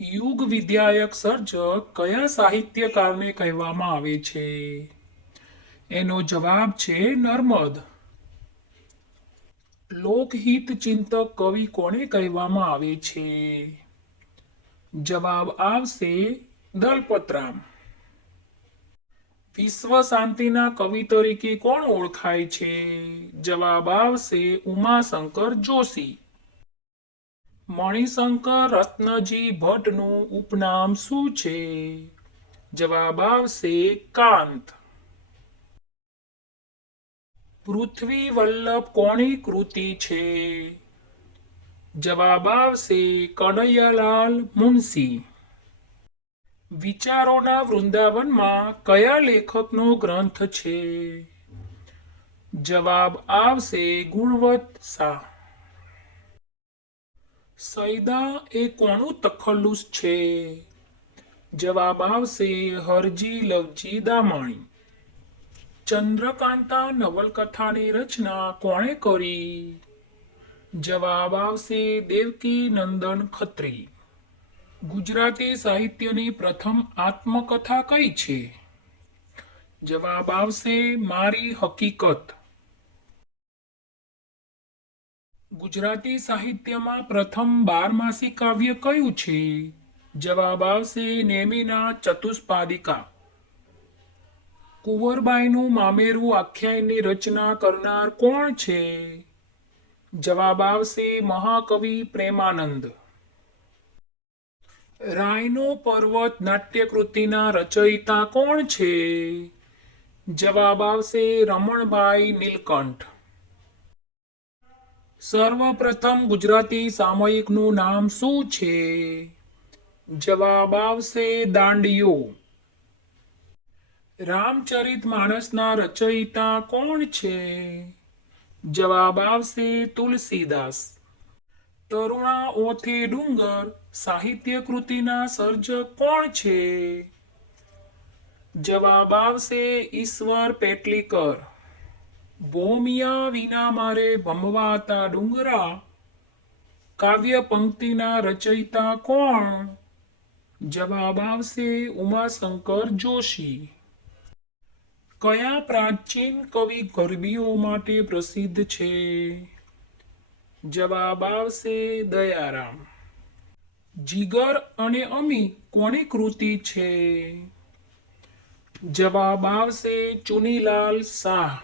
યુગ વિદ્યાયક સર્જક કયા સાહિત્યકારને કહેવામાં આવે છે? એનો જવાબ છે નર્મદ. લોકહિત ચિંતક કવિ કોને કહેવામાં આવે છે? જવાબ આવશે દલપતરામ. વિશ્વ શાંતિના કવિ તરીકે કોણ ઓળખાય છે? જવાબ આવશે ઉમાશંકર જોશી. મણિશંકર રત્નજી ભટ્ટનું ઉપનામ શું છે? જવાબ આવશે કાંત. પૃથ્વી વલ્લભ કોની કૃતિ છે? જવાબ આવશે કનૈયાલાલ મુનશી. વિચારોના વૃંદાવનમાં કયા લેખકનો ગ્રંથ છે? જવાબ આવશે ગુણવંત શાહ. સૈદા એ કોનું તખલ્લુસ છે? જવાબ આવશે હરજી લવજી દામાણી. ચંદ્રકાંતા નવલકથાની રચના કોણે કરી? જવાબ આવશે દેવકી નંદન ખત્રી. ગુજરાતી સાહિત્યની પ્રથમ આત્મકથા કઈ છે? જવાબ આવશે મારી હકીકત. ગુજરાતી સાહિત્યમાં પ્રથમ બારમાસી કાવ્ય કયું છે? જવાબ આવશે નેમિના ચતુષ્પાદિકા. કુંવરબાઈનું મામેરું આખ્યાનની રચના કરનાર કોણ છે? જવાબ આવશે મહાકવિ પ્રેમાનંદ. રાયનો પર્વત નાટ્યકૃતિના રચયિતા કોણ છે? જવાબ આવશે રમણભાઈ નીલકંઠ. સર્વપ્રથમ ગુજરાતી સામયિકનું નામ શું છે? જવાબ આવશે દાંડિયો. રામચરિતમાનસના રચયિતા કોણ છે? જવાબ આવશે તુલસીદાસ. તરુણા ઓથે ડુંગર સાહિત્ય કૃતિના સર્જક કોણ છે? જવાબ આવશે ઈશ્વર પેટલીકર. ભોમિયા વિના મારે ભમવાતા ડુંગરા કાવ્ય પંક્તિના રચયિતા કોણ? જવાબ આવશે ઉમાશંકર જોશી. કયા પ્રાચીન કવિ ગરબીઓ માટે પ્રસિદ્ધ છે? જવાબ આવશે દયારામ. જીગર અને અમી કોની કૃતિ છે? જવાબ આવશે ચુનીલાલ શાહ.